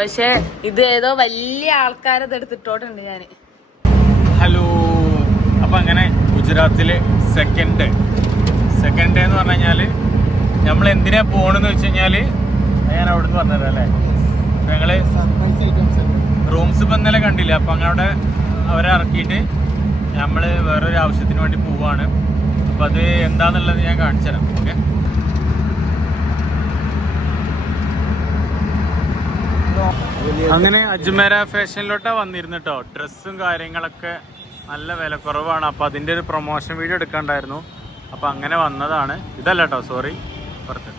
പക്ഷെ ഇത് ഏതോ വലിയ ആൾക്കാരത് എടുത്തിട്ടോട്ടുണ്ട് ഞാന്. ഹലോ, അപ്പൊ അങ്ങനെ ഗുജറാത്തില് സെക്കൻഡ് ഡേ എന്ന് പറഞ്ഞു കഴിഞ്ഞാല് നമ്മൾ എന്തിനാ പോണെന്ന് വെച്ച് കഴിഞ്ഞാല് ഞാൻ അവിടുന്ന് പറഞ്ഞത് അല്ലേ. ഞങ്ങള് റൂംസ് ഇപ്പൊ ഇന്നലെ കണ്ടില്ല, അപ്പൊ അങ്ങനെ അവരെ ഇറക്കിയിട്ട് നമ്മള് വേറൊരു ആവശ്യത്തിന് വേണ്ടി പോവാണ്. അപ്പൊ അത് എന്താന്നുള്ളത് ഞാൻ കാണിച്ചു തരാം. ഓക്കെ, അങ്ങനെ അജ്മേര ഫാഷനിലോട്ടാ വന്നിരുന്നു കേട്ടോ. ഡ്രസ്സും കാര്യങ്ങളൊക്കെ നല്ല വില കുറവാണ്. അപ്പൊ അതിന്റെ ഒരു പ്രൊമോഷൻ വീഡിയോ എടുക്കണ്ടായിരുന്നു. അപ്പൊ അങ്ങനെ വന്നതാണ്. ഇതല്ല കേട്ടോ, സോറി, പുറത്ത്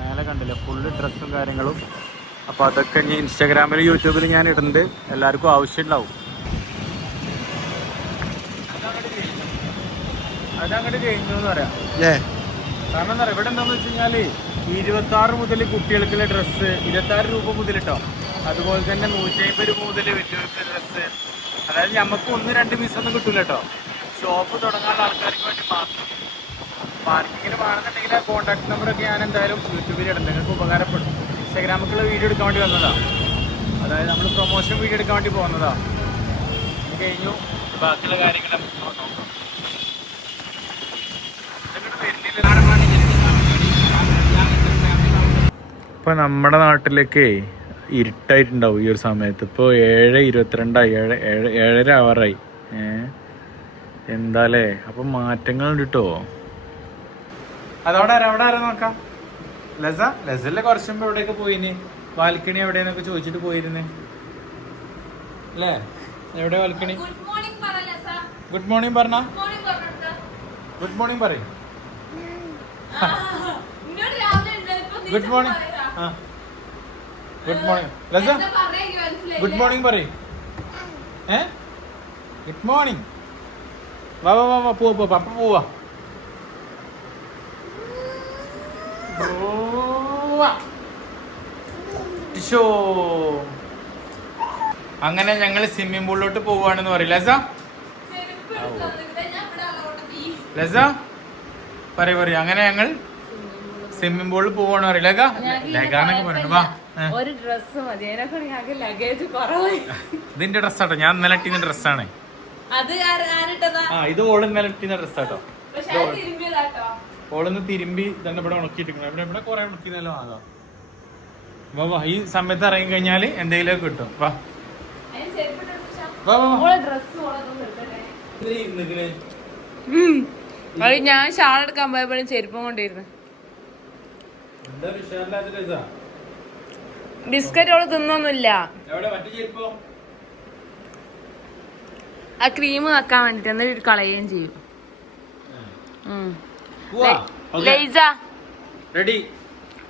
മേലെ കണ്ടില്ല, ഫുള്ള് ഡ്രസ്സും കാര്യങ്ങളും. അപ്പൊ അതൊക്കെ ഇനി ഇൻസ്റ്റാഗ്രാമിൽ യൂട്യൂബിൽ ഞാൻ ഇടുന്നുണ്ട്, എല്ലാവർക്കും ആവശ്യമുണ്ടാവും. അതങ്ങോട്ട് കഴിഞ്ഞു എന്ന് പറയാം. കാരണം എന്താ പറയുക, ഇവിടെ എന്താണെന്ന് വെച്ച് കഴിഞ്ഞാല് 26 മുതൽ കുട്ടികൾക്കുള്ള ഡ്രസ്സ് 26 രൂപ മുതൽ കേട്ടോ. അതുപോലെ തന്നെ 150 രൂപ മുതൽ വലിയവർക്ക് ഡ്രസ്സ്. അതായത് നമുക്ക് 1-2 പീസൊന്നും കിട്ടൂല കേട്ടോ. ഷോപ്പ് തുടങ്ങാനുള്ള ആൾക്കാർക്ക് വേണ്ടി മാത്രം. പാർക്കിങ്ങിന് വേണമെന്നുണ്ടെങ്കിൽ കോൺടാക്ട് നമ്പറൊക്കെ ഞാൻ എന്തായാലും യൂട്യൂബിൽ ഇടുന്നത്, നിങ്ങൾക്ക് ഉപകാരപ്പെടും. ഇൻസ്റ്റാഗ്രാമിലുള്ള വീഡിയോ എടുക്കാൻ വേണ്ടി വന്നതാണ്. അതായത് നമ്മൾ പ്രൊമോഷൻ വീഡിയോ എടുക്കാൻ വേണ്ടി പോകുന്നതാണ്. ഇത് കഴിഞ്ഞു, ബാക്കിയുള്ള കാര്യങ്ങൾ നമുക്ക് നോക്കാം. ഇപ്പൊ നമ്മുടെ നാട്ടിലേക്ക് ഇരുട്ടായിട്ടുണ്ടാവും ഈ ഒരു സമയത്ത്. ഇപ്പോൾ 7:22 7:30 ആവാറായി. എന്താലേ, അപ്പൊ മാറ്റങ്ങളുണ്ട് കേട്ടോ. അതവിടെ ആരാ നോക്കാം. ലസല്ലേ കുറച്ച് മുമ്പ് എവിടെയൊക്കെ പോയിന്, ബാൽക്കണി എവിടെയെന്നൊക്കെ ചോദിച്ചിട്ട് പോയിരുന്നേ അല്ലേ? എവിടെ ബാൽക്കണി? ഗുഡ് മോർണിംഗ് പറഞ്ഞ, ഗുഡ് മോർണിംഗ് പറയും. Good morning. ആ, ഗുഡ് മോർണിംഗ് ലസ, ഗുഡ് മോർണിംഗ് പറയും. Good morning. വാ വാ വാ പോവാ, പപ്പ പോവാ. അങ്ങനെ ഞങ്ങൾ സ്വിമ്മിംഗ് പൂളിലോട്ട് പോവാണെന്ന് പറയും. ലസ പറയും. അങ്ങനെ ഞങ്ങൾ സ്വിമ്മിംഗ് പൂളിൽ പോവാണ് പറയില്ല. ലഗാന്നൊക്കെ പറയണ്ട. വാ, ഒരു ഡ്രസ് മതി, ലഗേജ് കുറവായി. ഇതിന്റെ ഡ്രസ്സാട്ടോ, ഞാൻ ഇന്നലെ ഇട്ടിരുന്ന ഡ്രസ്സാണ്. ഇത് ഓള് ഇന്നലെ ഇട്ടിരുന്ന ഡ്രസ്സാട്ടോ. ഓളൊന്ന് തിരുമ്പി തന്നെ ഇവിടെ ഉണക്കിയിട്ടിരിക്കണം. ഇവിടെ കുറെ ഉണക്കിയതെല്ലാം ആകാം. വാ, ഈ സമയത്ത് ഇറങ്ങി കഴിഞ്ഞാല് എന്തെങ്കിലും കിട്ടും. വാ ഞാൻ ഷാൾ എടുക്കാൻ പോയപ്പോഴും ചെരുപ്പം കൊണ്ടിരുന്നു. ബിസ്ക്കറ്റ് ഓള് തിന്നൊന്നുമില്ല. ആ ക്രീം വെക്കാൻ വേണ്ടിട്ട് എന്നിട്ട് കളയുകയും ചെയ്യും.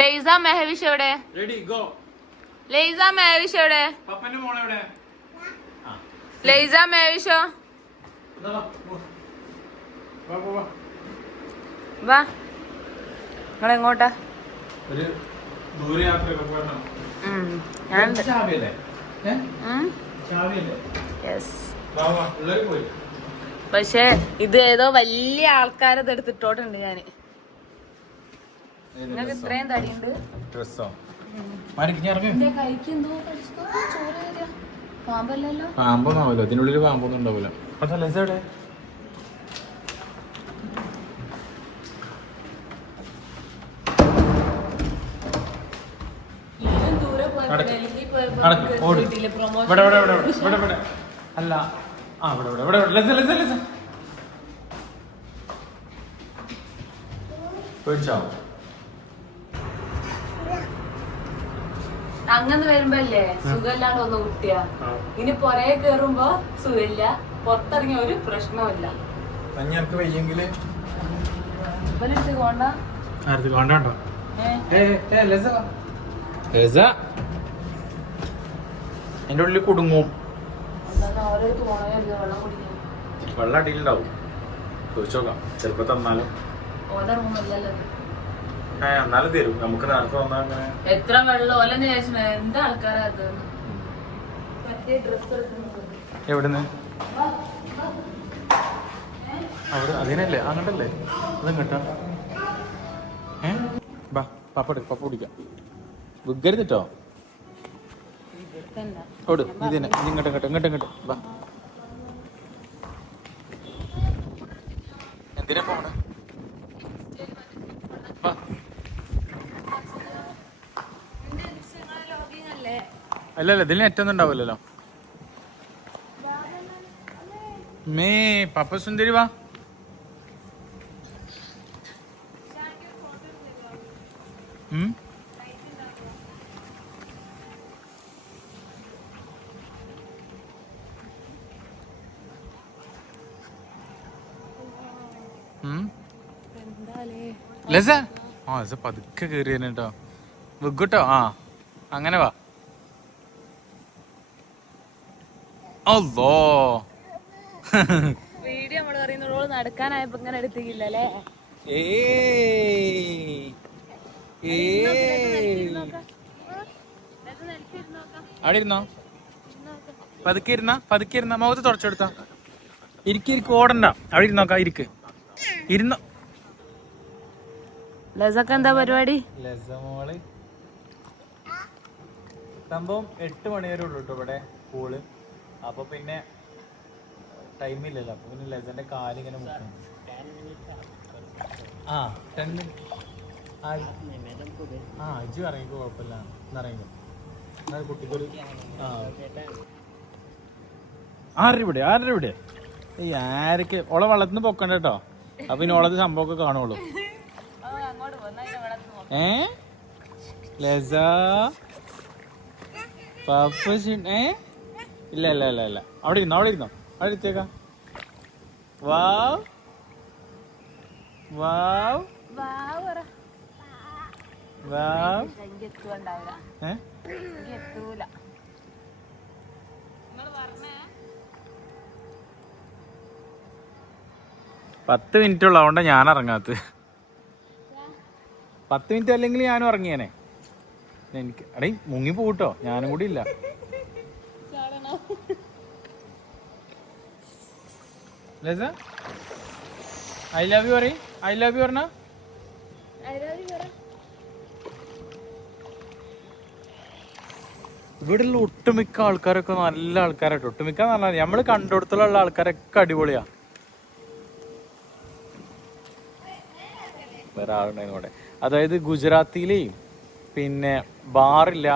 ലൈസ മെഹവിഷ് എവിടെ? ലൈസ മെഹവിഷ് എവിടെ? ലൈസ മെഹവിഷോ? വാ, നിങ്ങൾ എങ്ങോട്ടാ? പക്ഷെ ഇത് ഏതോ വലിയ ആൾക്കാരത് എടുത്തിട്ടോട്ടുണ്ട് ഞാന്. നിങ്ങൾക്ക് ഇത്രയും തടിയുണ്ട്. പാമ്പല്ലല്ലോ. പാമ്പൊന്നാവല്ലോ, അതിനുള്ളിൽ പാമ്പൊന്നും ഉണ്ടാവില്ല. അല്ല, അങ്ങനെ വരുമ്പല്ലേ സുഖമില്ലാണ്ട് ഒന്ന് കുട്ടിയാ. ഇനി പുറകെ കേറുമ്പോ സുഖമില്ല, പുറത്തിറങ്ങിയ ഒരു പ്രശ്നമില്ല. എന്റെ ഉള്ളിൽ കുടുങ്ങും. വെള്ളം അടിയിലുണ്ടാവും. ചോദിച്ചോക്കാം, ചിലപ്പോ തന്നാലും. എന്നാലും തരും. നമുക്ക് നേരത്തെ വന്നാൽ എത്ര വെള്ളം ഓലെന്ന് ചോദിച്ചു. എന്താ ആൾക്കാരാ അത്? എവിടുന്ന്? അവിടെ അതിനല്ലേ, അങ്ങോട്ടല്ലേ? അതും കേട്ടോ. ബാ പപ്പ കുടിക്കാം വിഗരുന്നിട്ടോ ഓട് ഇതിനെ ഇങ്ങോട്ട് വാ എന്തിനാ പോണേ വാ അല്ലല്ല ഇതിൽ നെറ്റ് ഒന്നും ഉണ്ടാവില്ലല്ലോ മേ പപ്പ സുന്ദരി വാ ലസ ആ ലസ പതുക്കെ കേറി കേട്ടോ വിഗുട്ടോ ആ അങ്ങനെ വാ അല്ലോ വീഡിയോ നമ്മള് പറയുന്നോളൂ നടക്കാനായപ്പോ ഇങ്ങനെ എടുത്തില്ലല്ലേ അവിടെ ഇരുന്നോ പതുക്കെ ഇരുന്ന മുഖത്ത് തുടച്ചെടുത്ത ഇരിക്ക് ഓടണ്ട അവിടെ ഇരുന്നോക്കാ ഇരുന്നോ ലസക്ക് എന്താ പരിപാടി ലസമോള് സംഭവം 8 മണി വരെ ഉള്ളു കേട്ടോ ഇവിടെ പൂള് അപ്പൊ പിന്നെ ടൈമില്ലല്ലോ അപ്പൊ പിന്നെ ലസന്റെ കാലിങ്ങനെ മുക്കണം ആ 10 മിനിറ്റ് ആ ഇജ്ജ് ഇറങ്ങിക്കോ കുഴപ്പമില്ല ഇറങ്ങിക്കോ കുട്ടിക്കൊരു ആരുടെ ഇവിടെ ഈ ആരൊക്കെ ഓളെ വെള്ളത്തിന് പൊക്കണ്ട കേട്ടോ അപ്പൊ പിന്നെ ഓളത് സംഭവമൊക്കെ കാണുള്ളൂ ലസ പപ്പ ഇല്ല അവിടെ ഇരുന്നോ അവിടെ ഇരുത്തേക്ക വാവ് വാവ് വാവ് 10 മിനിറ്റ് ഉള്ള അതുകൊണ്ട് ഞാൻ ഇറങ്ങാത്ത 10 മിനിറ്റ് അല്ലെങ്കിൽ ഞാനും ഇറങ്ങിയേനെ എനിക്ക് അടേ മുങ്ങി പോട്ടോ ഞാനും കൂടി ഇല്ല ലസ ഐ ലവ് യു പറയും ഐ ലവ് യു പറഞ്ഞ ഇവിടെയുള്ള ഒട്ടുമിക്ക ആൾക്കാരൊക്കെ നല്ല ആൾക്കാരായിട്ട് ഒട്ടുമിക്ക എന്ന് പറഞ്ഞാൽ നമ്മള് കണ്ടിടത്തുള്ള ആൾക്കാരൊക്കെ അടിപൊളിയാ വേറെ ആളുണ്ടായിരുന്നു അവിടെ അതായത് ഗുജറാത്തിയിലേ പിന്നെ ബാറില്ല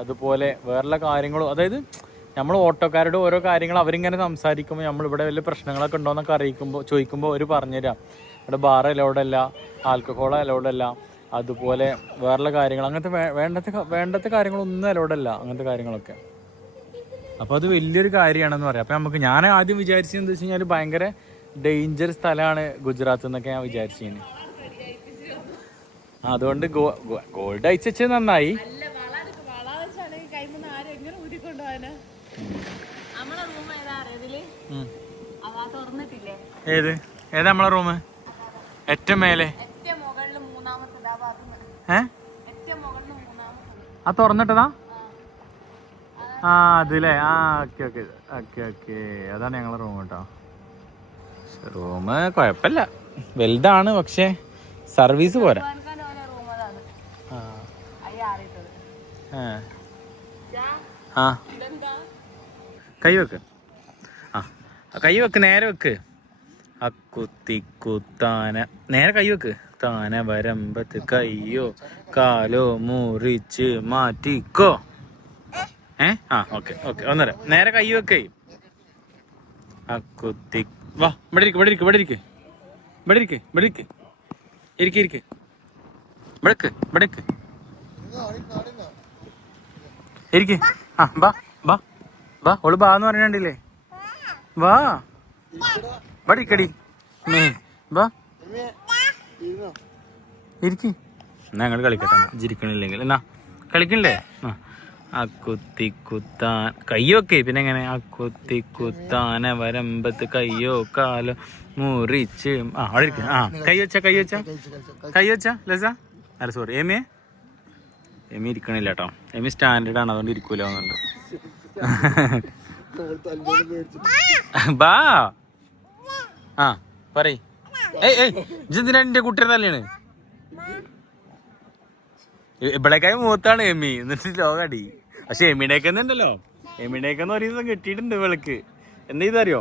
അതുപോലെ വേറെയുള്ള കാര്യങ്ങളും അതായത് നമ്മൾ ഓട്ടോക്കാരുടെ ഓരോ കാര്യങ്ങൾ അവരിങ്ങനെ സംസാരിക്കുമ്പോൾ നമ്മളിവിടെ വലിയ പ്രശ്നങ്ങളൊക്കെ ഉണ്ടോയെന്നൊക്കെ ചോദിക്കുമ്പോൾ അവർ പറഞ്ഞുതരാം ഇവിടെ ബാർ അലൗഡല്ല ആൽക്കഹോൾ അലൗഡല്ല അതുപോലെ വേറെയുള്ള കാര്യങ്ങൾ അങ്ങനത്തെ വേണ്ടത്തെ കാര്യങ്ങളൊന്നും അലൗഡല്ല അങ്ങനത്തെ കാര്യങ്ങളൊക്കെ അപ്പോൾ അത് വലിയൊരു കാര്യമാണെന്ന് പറയാം അപ്പോൾ ഞാൻ ആദ്യം വിചാരിച്ചത് എന്താ വെച്ച് കഴിഞ്ഞാൽ ഭയങ്കര ഡേഞ്ചർ സ്ഥലമാണ് ഗുജറാത്ത് എന്നൊക്കെ ഞാൻ വിചാരിച്ചതിന് അതുകൊണ്ട് ഗോൾഡ് അയച്ചു നന്നായി ഏതാ നമ്മളെ റൂമ് ഏറ്റവും മേലെ ആ തുറന്നിട്ടതാ ആ അതില്ലേ ആ ഓക്കെ അതാണ് ഞങ്ങളെ റൂം കേട്ടോ റൂം കുഴപ്പമില്ല വലുതാണ് പക്ഷെ സർവീസ് പോരാ ആ കൈ വെക്ക് നേരെ വെക്ക് അക്കുത്തിക്കുത്താന നേരെ കൈ വെക്ക് താന വരമ്പത്ത് കയ്യോ കാലോ മുറിച്ച് മാറ്റിക്കോ ഓക്കെ ഒന്നര നേരെ കൈ വെക്കേ അക്കുത്തി വാ ഇവിടെ ഇരിക്ക് ഓള് ബാന്ന് പറഞ്ഞില്ലേ വാ ഇരിക്കടി വാ ഇരിക്ക് എന്നാ ഞങ്ങൾ കളിക്കട്ടെ ജിരിക്കണില്ലെങ്കിൽ എന്നാ കളിക്കണില്ലേ അക്കുത്തിക്കുത്താൻ കയ്യൊക്കെ പിന്നെ എങ്ങനെ അക്കുത്തിക്കുത്താന വരമ്പത്ത് കയ്യോ കാലോ മുറിച്ച് അവിടെ ഇരിക്കും കൈ വെച്ച ലസ അല്ല സോറി എമി ഇരിക്കണില്ല കേട്ടോ എമി സ്റ്റാൻഡേർഡ് ആണ് അതുകൊണ്ട് ഇരിക്കൂല ബാ പറയ് ഇതെന്തിനാ എന്റെ കുട്ടിയുടെ തല്ലാണ് ഇവിടേക്കായി മൂത്താണ് എമി എന്നിട്ട് ലോകടി. പക്ഷെ എമിയുടെയൊക്കെന്നുണ്ടല്ലോ, എമിയുടെയൊക്കെന്ന് ഒരു ദിവസം കിട്ടിയിട്ടുണ്ട് ഇവൾക്ക്. എന്താ ഇതറിയോ,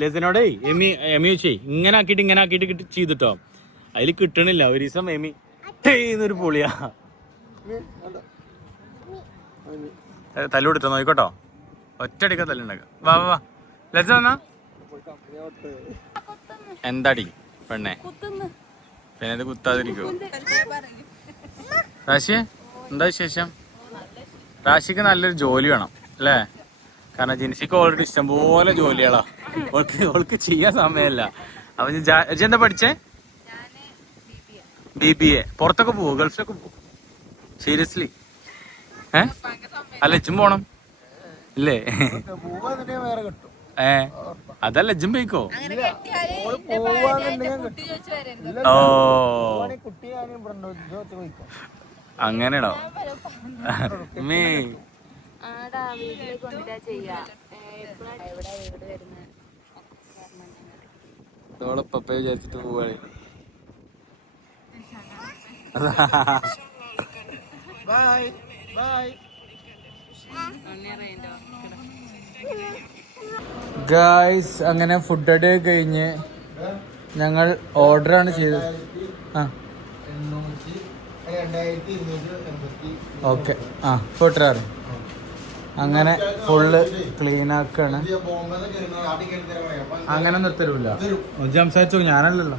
ലെസനോടേ എമി വെച്ചേ ഇങ്ങനെ ആക്കിയിട്ട് ചെയ്തിട്ടോ, അതിൽ കിട്ടണില്ല. ഒരു ദിവസം എമി എന്നൊരു പൊളിയാ തല്ലുകൊടുത്തോ, നോക്കോട്ടോ, ഒറ്റടിക്കാൻ തല്ലുണ്ടാക്കാം. വാ വാ ലെസ വന്നാ. എന്താടി പെണ്ണെ, പിന്നെ ഇത് കുത്താതിരിക്കോ? റാശിയെ എന്താ വിശേഷം? റാശിക്ക് നല്ലൊരു ജോലി വേണം അല്ലേ? കാരണം ജിൻസിക്ക് ഓൾറെഡി ഇഷ്ടംപോലെ ജോലികളാ, ഓൾക്ക് ചെയ്യാൻ സമയമല്ല. അപ്പൊ എന്താ പഠിച്ചേ? BBA. പുറത്തൊക്കെ പോവോ? ഗൾഫിലൊക്കെ പോവോ? സീരിയസ്ലി? അല്ല ഇച്ചും പോണം ഇല്ലേ? അതല്ല ഇച്ചും പോയിക്കോ. ഓ അങ്ങനെയാണോ? മീ പപ്പ വിചാരിച്ചിട്ട് പോവാണ്. ഗായ്സ് അങ്ങനെ ഫുഡ് അടി കഴിഞ്ഞ് ഞങ്ങൾ ഓർഡറാണ് ചെയ്തത്. ഓക്കെ ഫോട്ടോറ് അങ്ങനെ ഫുള്ള് ക്ലീൻ ആക്കാണ്. അങ്ങനെ ഒന്നും തരൂല, സംസാരിച്ചോ, ഞാനല്ലല്ലോ.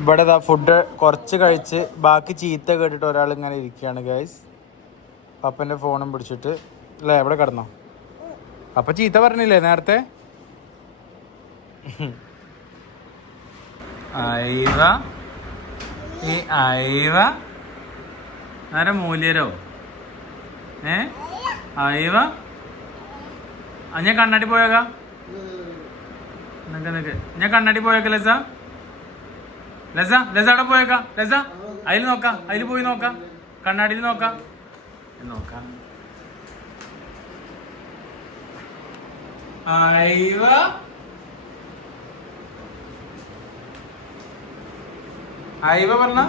ഇവിടെ ഫുഡ് കുറച്ച് കഴിച്ച് ബാക്കി ചീത്ത കേട്ടിട്ട് ഒരാൾ ഇങ്ങനെ ഇരിക്കുകയാണ് ഗൈസ്, പപ്പൻ്റെ ഫോണും പിടിച്ചിട്ട്. അല്ലേ എവിടെ കിടന്നോ? പപ്പ ചീത്ത പറഞ്ഞില്ലേ നേരത്തെ? അയവ ഈ അയവ ആരെ മൂല്യരോ? അയവ ഞാൻ കണ്ണാടി പോയേക്കാ. നിക്ക് ഞാൻ കണ്ണാടി പോയേക്ക. ലസ അവിടെ പോയേക്കാ. ലസ അതിൽ നോക്കാം, അതിൽ പോയി നോക്കാം, കണ്ണാടിയിൽ നോക്കാം. അയവ അയവ പറഞ്ഞ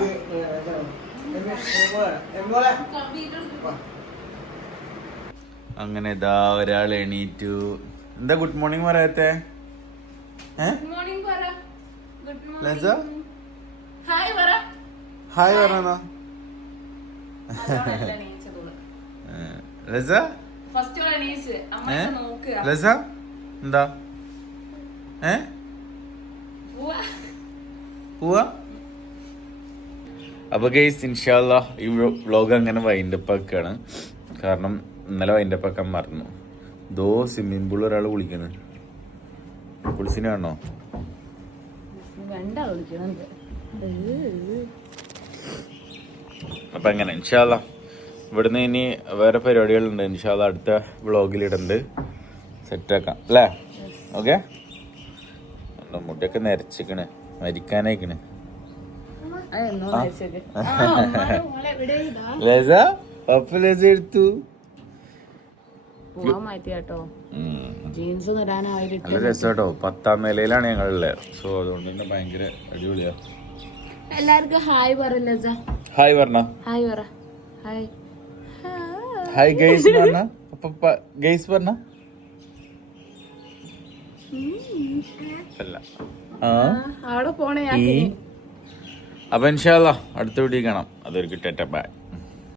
അങ്ങനെ ഇതാ ഒരാൾ എണീറ്റു. എന്താ ഗുഡ് മോർണിംഗ് പറയാത്തെ? ഹായ് പറഞ്ഞോ. ലസ എന്താ പോവാ? അപ്പൊ ഗൈസ് ഇൻഷാല്ലാ ഈ വ്ളോഗ് അങ്ങനെ വൈൻഡപ്പ് ആക്കാണ്. കാരണം ഇന്നലെ വൈൻഡപ്പ് ആക്കാൻ മറന്നു. ദോ സ്വിമ്മിംഗ് പൂളിൽ ഒരാൾ കുളിക്കുന്നു. കുളിച്ചിനാണോ? അപ്പൊ അങ്ങനെ ഇൻഷാല്ലാ ഇവിടുന്ന് ഇനി വേറെ പരിപാടികളുണ്ട്. ഇൻഷാല്ലാ അടുത്ത വ്ളോഗിലിടുന്നുണ്ട്, സെറ്റാക്കാം അല്ലേ? ഓക്കെ. മുട്ടയൊക്കെ നിരച്ചിക്കണ്, മരിക്കാനായിക്കണ്. എടുത്തു നല്ല രസട്ടോ. 10ാം നിലയിലാണ് ഞങ്ങളുള്ളത്. സോ അതുകൊണ്ട് തന്നെ ഭയങ്കര അടിപൊളിയാ. എല്ലാവർക്കും ഹായ് പറ. ഹായ് പറഞ്ഞ ഹായ് ഗൈസ് പറഞ്ഞ ഗൈസ് പറഞ്ഞ അല്ല. അപ്പൊ ഇൻഷാല്ലാ അടുത്ത വീഡിയോ കാണാം. അതൊരു കിട്ടട്ടെ. ബൈ.